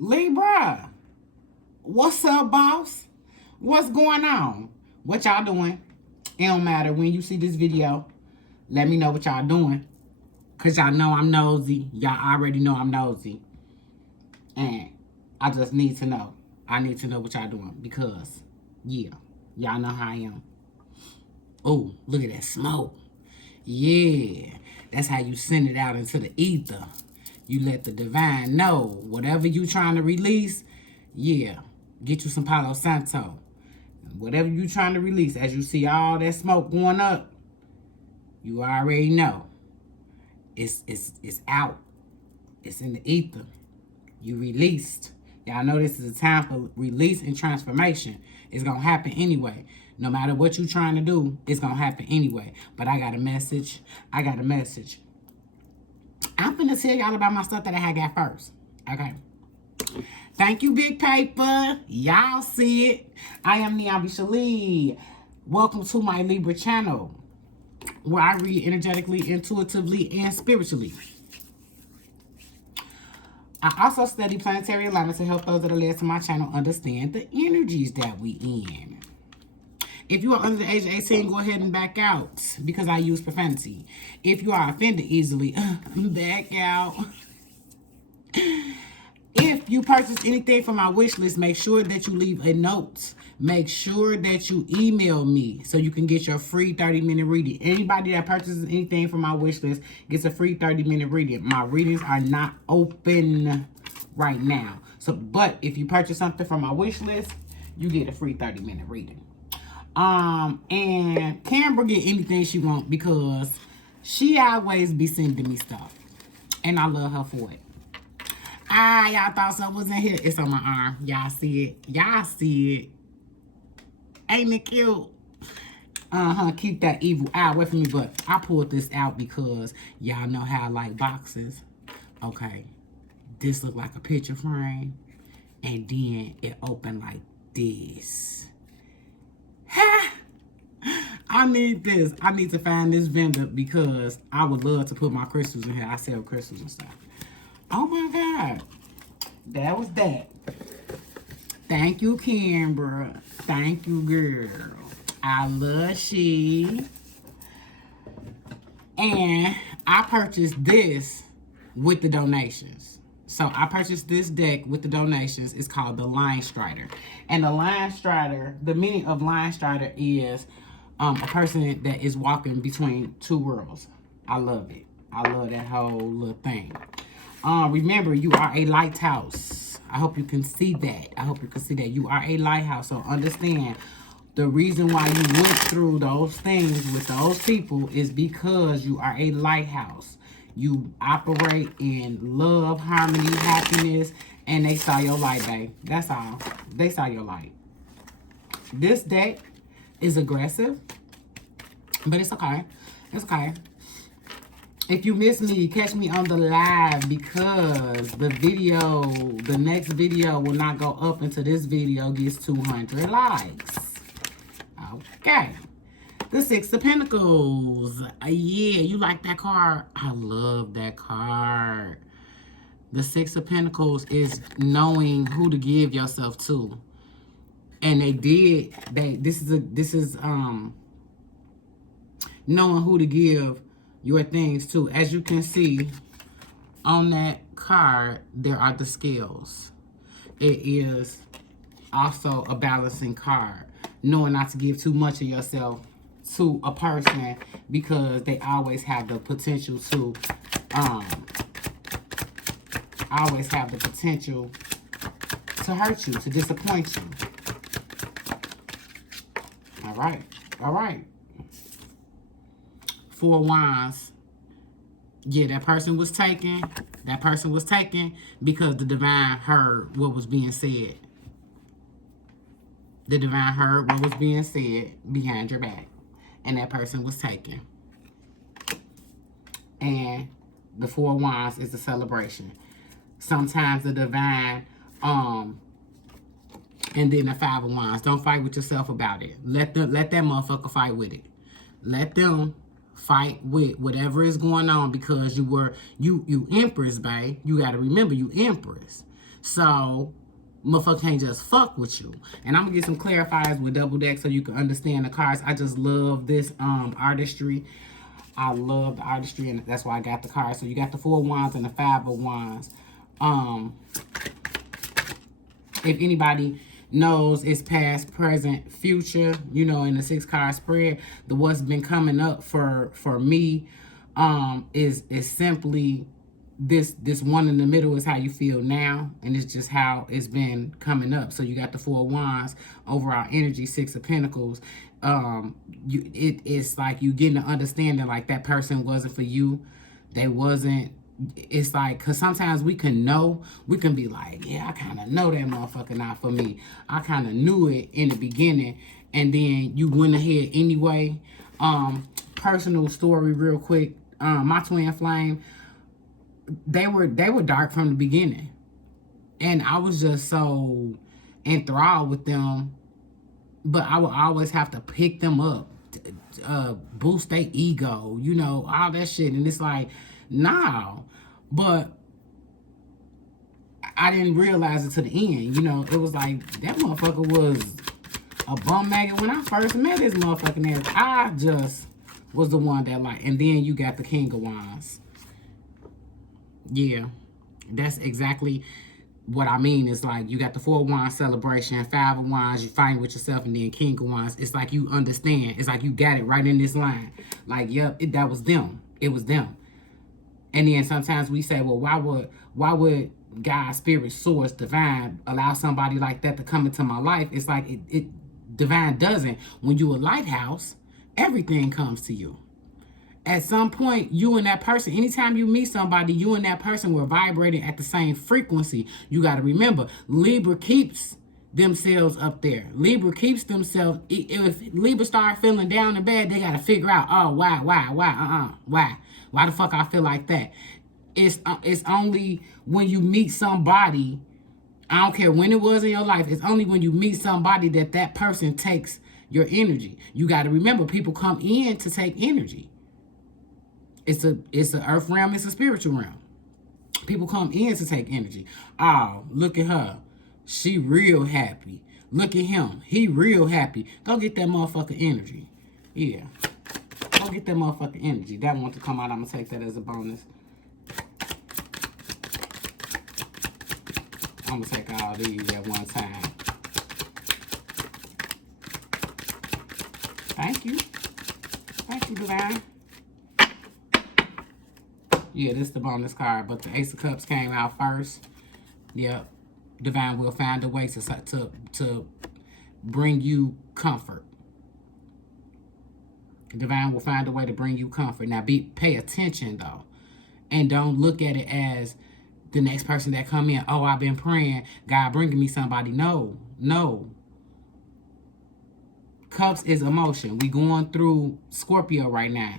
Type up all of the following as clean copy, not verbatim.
Libra, what's up, boss? What's going on? What y'all doing? It don't matter. When you see this video, let me know what y'all doing. Because y'all know I'm nosy. Y'all already know I'm nosy. And I just need to know. I need to know what y'all doing. Because, yeah, y'all know how I am. Oh, look at that smoke. Yeah, that's how you send it out into the ether. You let the divine know whatever you trying to release. Yeah, get you some Palo Santo. Whatever you trying to release, as you see all that smoke going up, you already know it's out. It's in the ether. You released. Y'all know this is a time for release and transformation. It's gonna happen anyway. No matter what you trying to do, it's gonna happen anyway. But I got a message. I got a message. I'm finna tell y'all about my stuff that I had got first. Okay. Thank you, Big Paper. Y'all see it. I am NiambiShele. Welcome to my Libra channel, where I read energetically, intuitively, and spiritually. I also study planetary alignments to help those that are led to my channel understand the energies that we in. If you are under the age of 18, go ahead and back out because I use profanity. If you are offended easily, back out. If you purchase anything from my wish list, make sure that you leave a note. Make sure that you email me so you can get your free 30-minute reading. Anybody that purchases anything from my wish list gets a free 30-minute reading. My readings are not open right now. But if you purchase something from my wish list, you get a free 30-minute reading. And Canberra get anything she want because she always be sending me stuff. And I love her for it. Y'all thought something was in here. It's on my arm. Y'all see it? Y'all see it? Ain't it cute? Keep that evil out away from me. But I pulled this out because y'all know how I like boxes. Okay. This look like a picture frame. And then it opened like this. I need this. I need to find this vendor because I would love to put my crystals in here. I sell crystals and stuff. Oh my God. That was that. Thank you, Canberra. Thank you, girl. I love she. And I purchased this with the donations. So I purchased this deck with the donations. It's called the Lion Strider. And the Lion Strider, the meaning of Lion Strider is a person that is walking between two worlds. I love it. I love that whole little thing. Remember, you are a lighthouse. I hope you can see that. I hope you can see that. You are a lighthouse. So understand, the reason why you went through those things with those people is because you are a lighthouse. You operate in love, harmony, happiness, and they saw your light, babe. That's all. They saw your light. This deck is aggressive, but it's okay. It's okay. If you miss me, catch me on the live because the next video will not go up until this video gets 200 likes. Okay. The Six of Pentacles. Yeah, you like that card? I love that card. The Six of Pentacles is knowing who to give yourself to. And this is knowing who to give your things to. As you can see on that card, there are the scales. It is also a balancing card, knowing not to give too much of yourself to a person because they always have the potential to hurt you, to disappoint you. All right. Four Wands. Yeah, that person was taken. That person was taken because the divine heard what was being said. The divine heard what was being said behind your back. And that person was taken. And the Four Wands is a celebration. Sometimes the divine, and then the Five of Wands. Don't fight with yourself about it. Let that motherfucker fight with it. Let them fight with whatever is going on because you Empress, babe. You got to remember, you Empress. So motherfucker can't just fuck with you. And I'm gonna get some clarifiers with double deck so you can understand the cards. I just love this artistry. I love the artistry, and that's why I got the cards. So you got the 4 of Wands and the 5 of Wands. If anybody knows it's past, present, future, you know, in the 6 card spread, the what's been coming up for me is simply this one in the middle is how you feel now, and it's just how it's been coming up. So you got the 4 of Wands over our energy, 6 of Pentacles. It's like you getting an understanding like that person wasn't for you. They wasn't. It's like, because sometimes we can be like, yeah, I kind of know that motherfucker not for me. I kind of knew it in the beginning, and then you went ahead anyway. Personal story real quick. My twin flame, they were dark from the beginning, and I was just so enthralled with them, but I would always have to pick them up, boost their ego, you know, all that shit. And it's like, nah. But I didn't realize it to the end, you know. It was like, that motherfucker was a bum maggot when I first met his motherfucking ass. I just was the one that like, and then you got the King of Wands. Yeah, that's exactly what I mean. It's like, you got the 4 of Wands celebration, 5 of Wands, you fighting with yourself, and then King of Wands. It's like you understand. It's like you got it right in this line. Like, yep, that was them. It was them. And then sometimes we say, well, why would God, spirit, source, divine allow somebody like that to come into my life? It's like it divine doesn't. When you a lighthouse, everything comes to you. At some point, you and that person, anytime you meet somebody, you and that person were vibrating at the same frequency. You got to remember, Libra keeps themselves up there. Libra keeps themselves. If Libra start feeling down and bad, they got to figure out, oh, why, why the fuck I feel like that. It's only when you meet somebody, I don't care when it was in your life, it's only when you meet somebody that person takes your energy. You got to remember, people come in to take energy. It's an earth realm, it's a spiritual realm. People come in to take energy. Oh, look at her. She real happy. Look at him. He real happy. Go get that motherfucking energy. Yeah. Go get that motherfucking energy. That one to come out, I'm going to take that as a bonus. I'm going to take all these at one time. Thank you. Thank you, Divine. Yeah, this is the bonus card, but the Ace of Cups came out first. Yep. Divine will find a way to bring you comfort. Divine will find a way to bring you comfort. Now, pay attention, though. And don't look at it as the next person that come in, oh, I've been praying, God bringing me somebody. No. Cups is emotion. We going through Scorpio right now.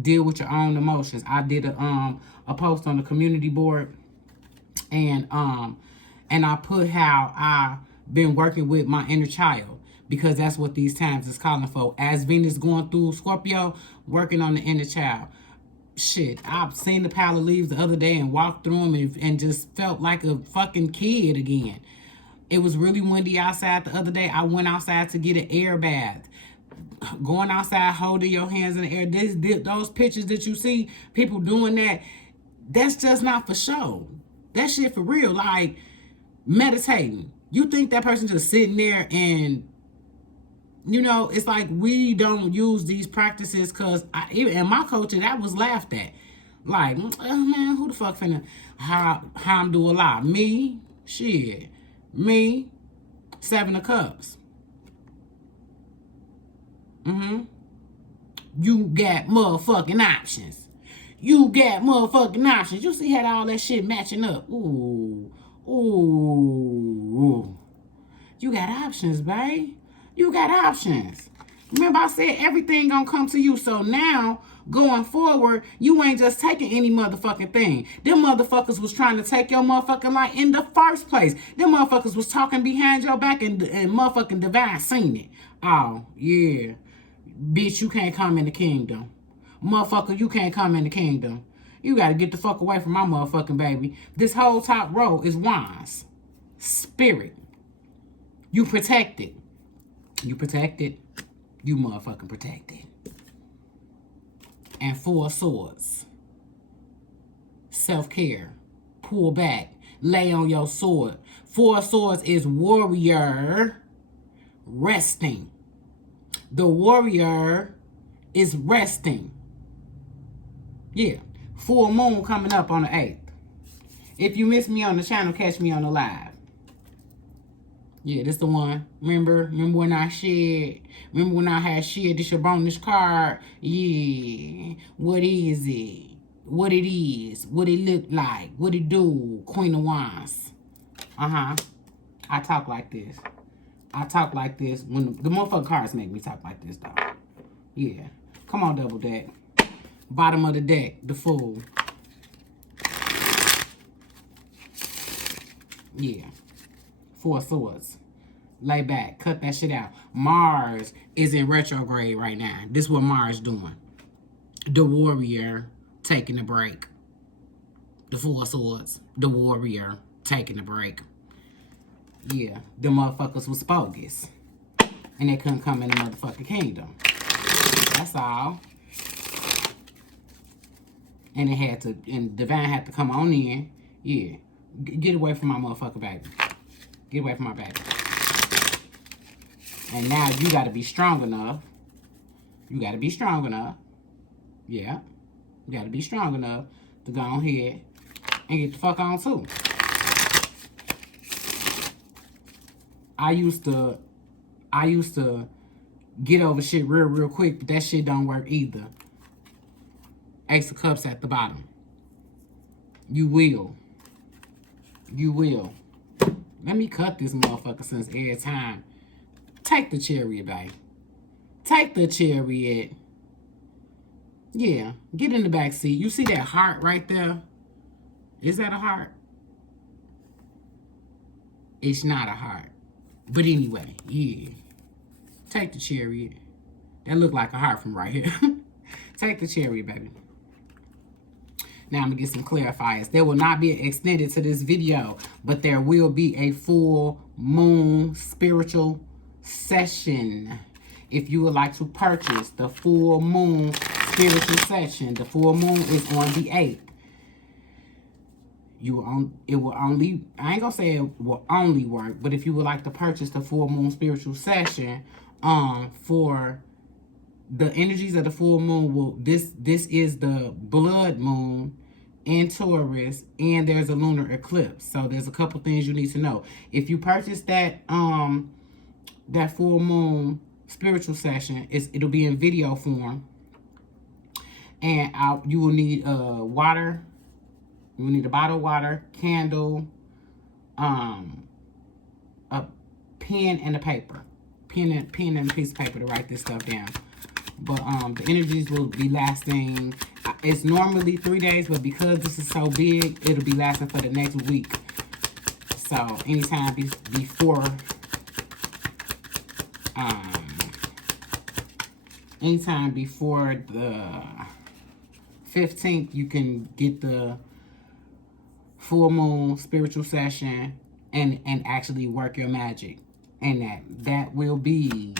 Deal with your own emotions. I did a post on the community board, and I put how I've been working with my inner child, because that's what these times is calling for. As Venus going through Scorpio, working on the inner child. Shit, I've seen the pile of leaves the other day and walked through them and just felt like a fucking kid again. It was really windy outside the other day. I went outside to get an air bath. Going outside, holding your hands in the air. Those pictures that you see, people doing that, that's just not for show. That shit for real. Like, meditating. You think that person just sitting there and, you know, it's like we don't use these practices because in my culture, that was laughed at. Like, oh man, who the fuck finna how I'm do a lot? Me? Shit. Me? 7 of Cups. You got motherfucking options. You got motherfucking options. You see how all that shit matching up. Ooh. You got options, babe. You got options. Remember I said everything gonna come to you. So now, going forward, you ain't just taking any motherfucking thing. Them motherfuckers was trying to take your motherfucking life in the first place. Them motherfuckers was talking behind your back and motherfucking Divine seen it. Oh, yeah. Bitch, you can't come in the kingdom. Motherfucker, you can't come in the kingdom. You got to get the fuck away from my motherfucking baby. This whole top row is wands. Spirit. You protected. You protected. You motherfucking protected. And 4 of swords. Self-care. Pull back. Lay on your sword. 4 of swords is warrior resting. The warrior is resting. Yeah. Full moon coming up on the 8th. If you miss me on the channel, catch me on the live. Yeah, this the one. Remember when I shared? Remember when I had shared this your bonus card? Yeah. What is it? What it is? What it look like? What it do? Queen of Wands. I talk like this. I talk like this. When the motherfucking cards make me talk like this, though. Yeah. Come on, double deck. Bottom of the deck, the Fool. Yeah. 4 of swords. Lay back. Cut that shit out. Mars is in retrograde right now. This is what Mars doing. The warrior taking a break. The 4 of swords. The warrior taking a break. Yeah. The motherfuckers was bogus. And they couldn't come in the motherfucking kingdom. That's all. And it had to, and Divine had to come on in. Yeah. Get away from my motherfucking baby. Get away from my baby. And now you got to be strong enough. You got to be strong enough. Yeah. You got to be strong enough to go ahead and get the fuck on too. I used to get over shit real quick, but that shit don't work either. Ace of Cups at the bottom. You will. You will. Let me cut this motherfucker since every time. Take the Chariot, babe. Take the Chariot. Yeah. Get in the back seat. You see that heart right there? Is that a heart? It's not a heart. But anyway, yeah. Take the Chariot. That look like a heart from right here. Take the Chariot, baby. Now I'm going to get some clarifiers. There will not be extended to this video, but there will be a full moon spiritual session. If you would like to purchase the full moon spiritual session, the full moon is on the 8th. It will only, I ain't going to say it will only work, but if you would like to purchase the full moon spiritual session, for the energies of the full moon, this is the blood moon in Taurus, and there's a lunar eclipse. So there's a couple things you need to know. If you purchase that that full moon spiritual session, it'll be in video form, and you will need water. You will need a bottle of water, candle, a pen and a paper, pen and a piece of paper to write this stuff down. But the energies will be lasting. It's normally 3 days, but because this is so big, it'll be lasting for the next week. So anytime before the 15th, you can get the full moon spiritual session and actually work your magic. And that will be,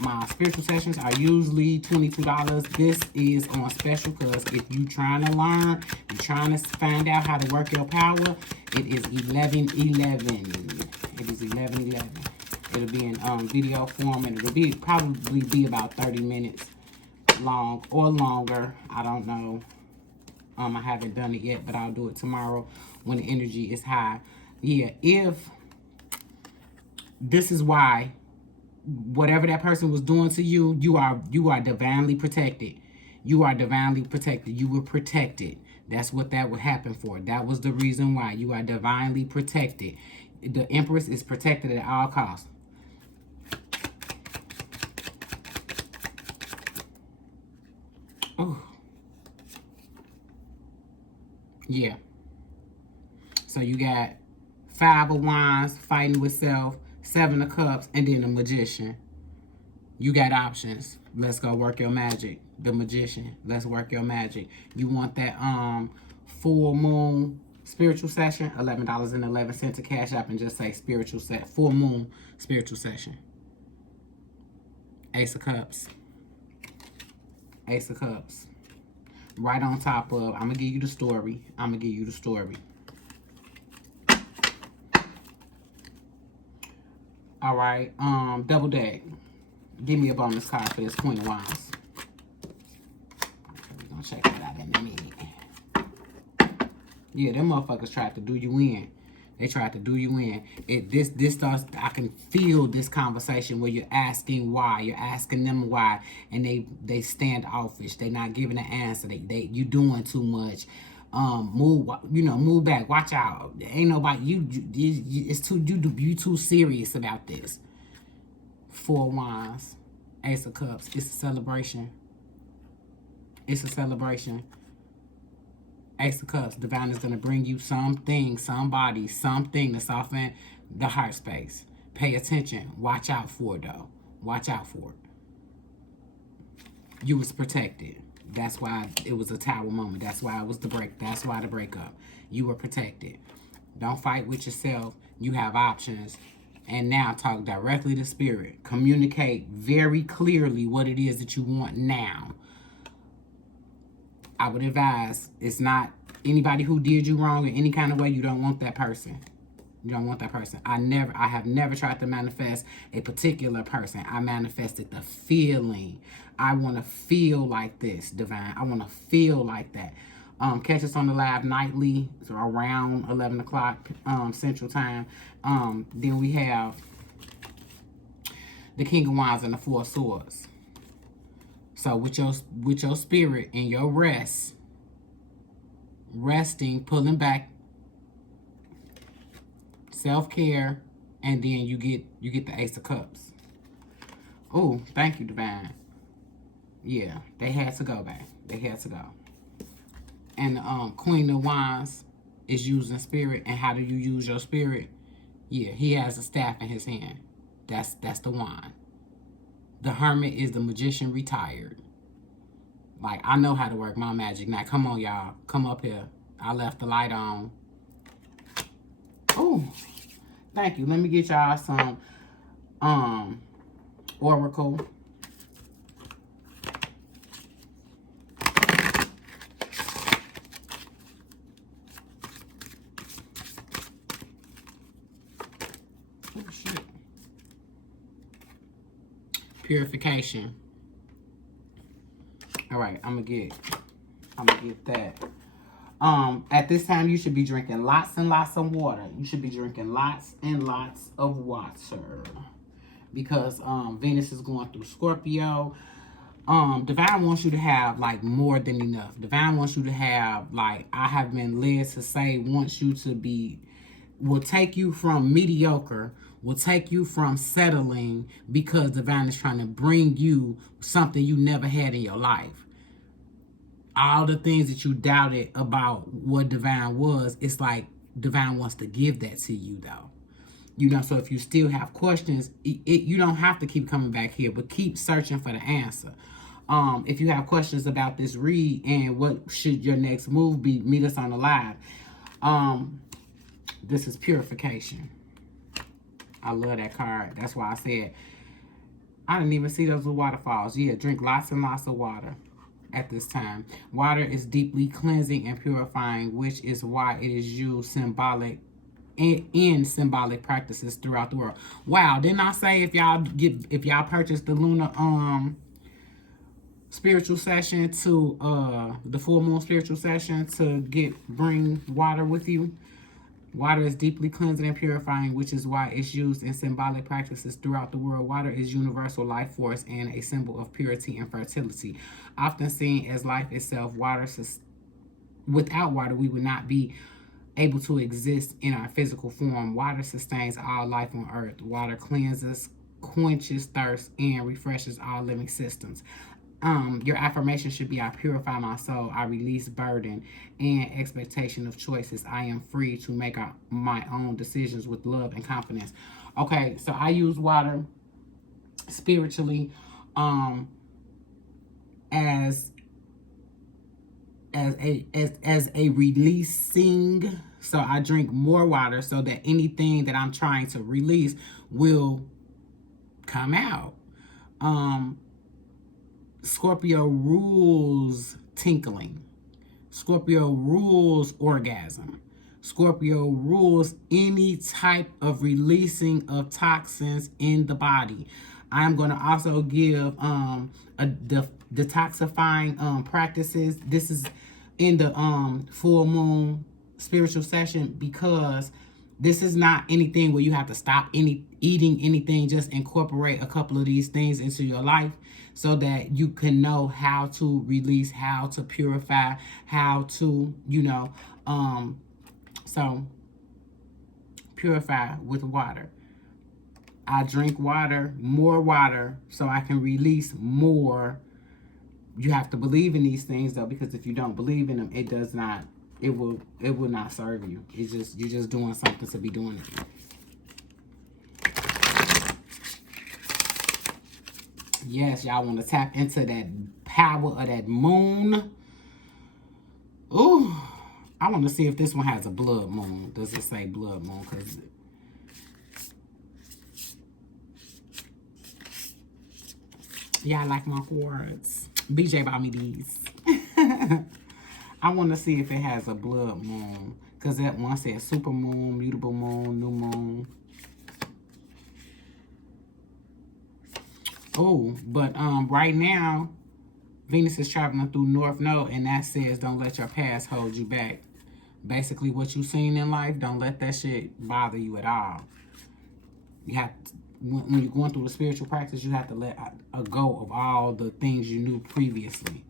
my spiritual sessions are usually $22. This is on special because if you're trying to learn, you're trying to find out how to work your power, it is $11.11. It is $11.11. It'll be in video form, and it'll probably be about 30 minutes long or longer. I don't know. I haven't done it yet, but I'll do it tomorrow when the energy is high. Yeah, this is why whatever that person was doing to you, you are divinely protected. You are divinely protected. You were protected. That's what that would happen for. That was the reason why. You are divinely protected. The Empress is protected at all costs. Oh. Yeah. So you got 5 of Wands, fighting with self, 7 of Cups, and then a Magician. You got options. Let's go work your magic. the magician. Let's work your magic. You want that full moon spiritual session? $11.11 to Cash App and just say spiritual set. Full moon spiritual session. Ace of Cups. Ace of Cups. Right on top of, I'm going to give you the story. I'm going to give you the story. All right. Double deck. Give me a bonus card for this Queen of Wands. We're going to check that out in a minute. Yeah, them motherfuckers tried to do you in. They tried to do you in. This starts, I can feel this conversation where you're asking why. You're asking them why. And they stand offish. They not giving an answer. You doing too much. Move back. Watch out. Ain't nobody, you too serious about this. Four of Wands. Ace of Cups. It's a celebration. It's a celebration. Ace of Cups. Divine is going to bring you something, somebody, something to soften the heart space. Pay attention. Watch out for it, though. Watch out for it. You was protected. That's why it was a tower moment. That's why it was the break. That's why the breakup. You were protected. Don't fight with yourself. You have options. And now talk directly to spirit. Communicate very clearly what it is that you want now. I would advise, it's not anybody who did you wrong in any kind of way. You don't want that person. You don't want that person. I have never tried to manifest a particular person. I manifested the feeling. I want to feel like this, Divine. I want to feel like that. Catch us on the live nightly, so around 11 o'clock Central Time. Then we have the King of Wands and the Four of Swords. So with your spirit and your resting, pulling back, self-care, and then you get the Ace of Cups. Oh, thank you, Divine. Yeah, they had to go back. They had to go. And the Queen of Wands is using spirit. And how do you use your spirit? Yeah, he has a staff in his hand. That's the wand. The Hermit is the magician retired. Like, I know how to work my magic. Now, come on, y'all. Come up here. I left the light on. Oh, thank you. Let me get y'all some Oracle. Oh, shit. Purification. All right, I'm gonna get that. At this time, you should be drinking lots and lots of water. You should be drinking lots and lots of water. Because Venus is going through Scorpio. Divine wants you to have, like, more than enough. Divine wants you to have, like, I have been led to say, wants you to be, will take you from mediocre, will take you from settling, because Divine is trying to bring you something you never had in your life. All the things that you doubted about what Divine was, it's like Divine wants to give that to you, though. You know, so if you still have questions, you don't have to keep coming back here, but keep searching for the answer. If you have questions about this read and what should your next move be, meet us on the live. This is Purification. I love that card. That's why I said, I didn't even see those waterfalls. Yeah, drink lots and lots of water at this time. Water is deeply cleansing and purifying, which is why it is used in symbolic practices throughout the world. Wow, didn't I say if y'all purchase the lunar spiritual session to the full moon spiritual session to bring water with you? Water is deeply cleansing and purifying, which is why it's used in symbolic practices throughout the world. Water is universal life force and a symbol of purity and fertility. Often seen as life itself, without water, we would not be able to exist in our physical form. Water sustains all life on earth. Water cleanses, quenches thirst, and refreshes all living systems. Your affirmation should be, I purify my soul, I release burden and expectation of choices. I am free to make my own decisions with love and confidence. Okay, so I use water spiritually. as a releasing. So I drink more water so that anything that I'm trying to release will come out. Scorpio rules tinkling. Scorpio rules orgasm. Scorpio rules any type of releasing of toxins in the body. I'm going to also give detoxifying practices. This is in the full moon spiritual session, because this is not anything where you have to stop eating anything. Just incorporate a couple of these things into your life so that you can know how to release, how to purify, how to, so purify with water. I drink water, more water, so I can release more. You have to believe in these things though, because if you don't believe in them, it will not serve you. It's just, you're just doing something to be doing it. Yes, y'all want to tap into that power of that moon. Ooh, I want to see if this one has a blood moon. Does it say blood moon? Because yeah, I like my quartz. BJ bought me these. I want to see if it has a blood moon, because that one says super moon, mutable moon, new moon. Oh, but right now, Venus is traveling through North Node, and that says don't let your past hold you back. Basically, what you've seen in life, don't let that shit bother you at all. You have to, when you're going through the spiritual practice, you have to let go of all the things you knew previously.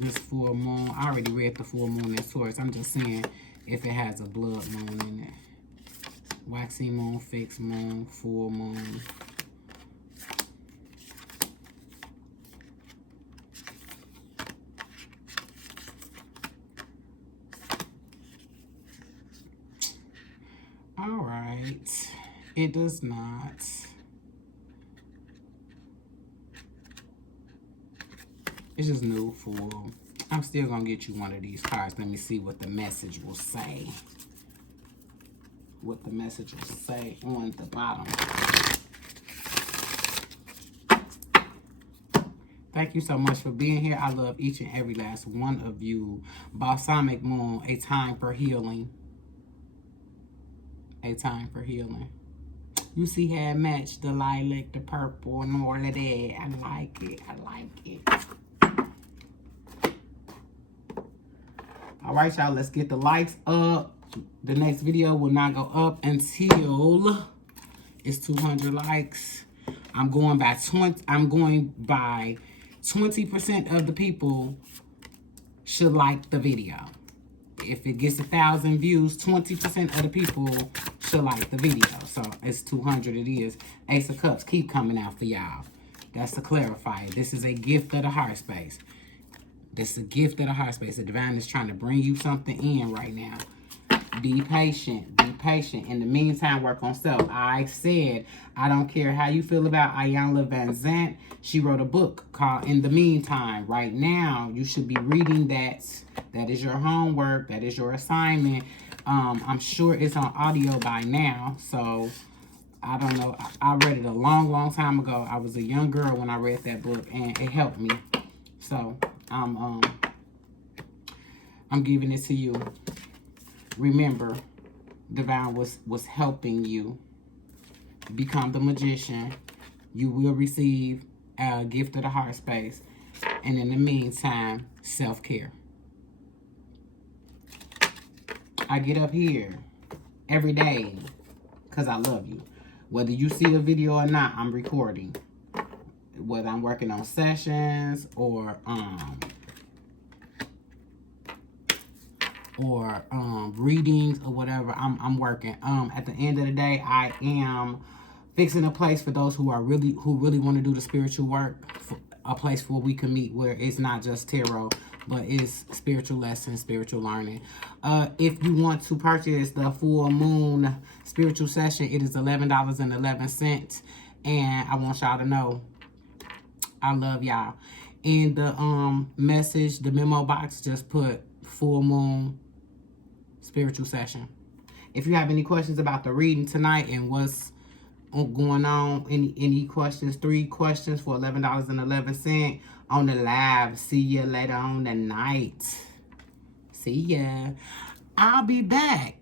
This full moon, I already read the full moon in Taurus. I'm just saying if it has a blood moon in it. Waxing moon, fixed moon, full moon. All right. It does not. It's just new, full. I'm still going to get you one of these cards. Let me see what the message will say. What the message will say on the bottom. Thank you so much for being here. I love each and every last one of you. Balsamic Moon, a time for healing. A time for healing. You see how it matched the lilac, the purple, and all of that. I like it. I like it. All right, y'all. Let's get the likes up. The next video will not go up until it's 200 likes. I'm going by 20% of the people should like the video. If it gets 1,000 views, 20% of the people should like the video. So it's 200 it is. Ace of Cups keep coming out for y'all. That's to clarify. This is a gift of the heart space. This is a gift of the heart space. The divine is trying to bring you something in right now. Be patient. Be patient. In the meantime, work on self. I said, I don't care how you feel about Iyanla Vanzant. She wrote a book called In the Meantime. Right now, you should be reading that. That is your homework. That is your assignment. I'm sure it's on audio by now. So, I don't know. I read it a long, long time ago. I was a young girl when I read that book, and it helped me. So, I'm giving it to you. Remember, divine was helping you become the magician. You will receive a gift of the heart space. And in the meantime, self-care. I get up here every day because I love you. Whether you see a video or not, I'm recording. Whether I'm working on sessions or readings or whatever, I'm working. At the end of the day, I am fixing a place for those who really want to do the spiritual work, a place where we can meet, where it's not just tarot, but it's spiritual lessons, spiritual learning. If you want to purchase the full moon spiritual session, it is $11.11. And I want y'all to know, I love y'all. In the message, the memo box, just put full moon spiritual session. If you have any questions about the reading tonight and what's going on, any questions, 3 questions for $11.11 on the live. See you later on the night. See ya. I'll be back.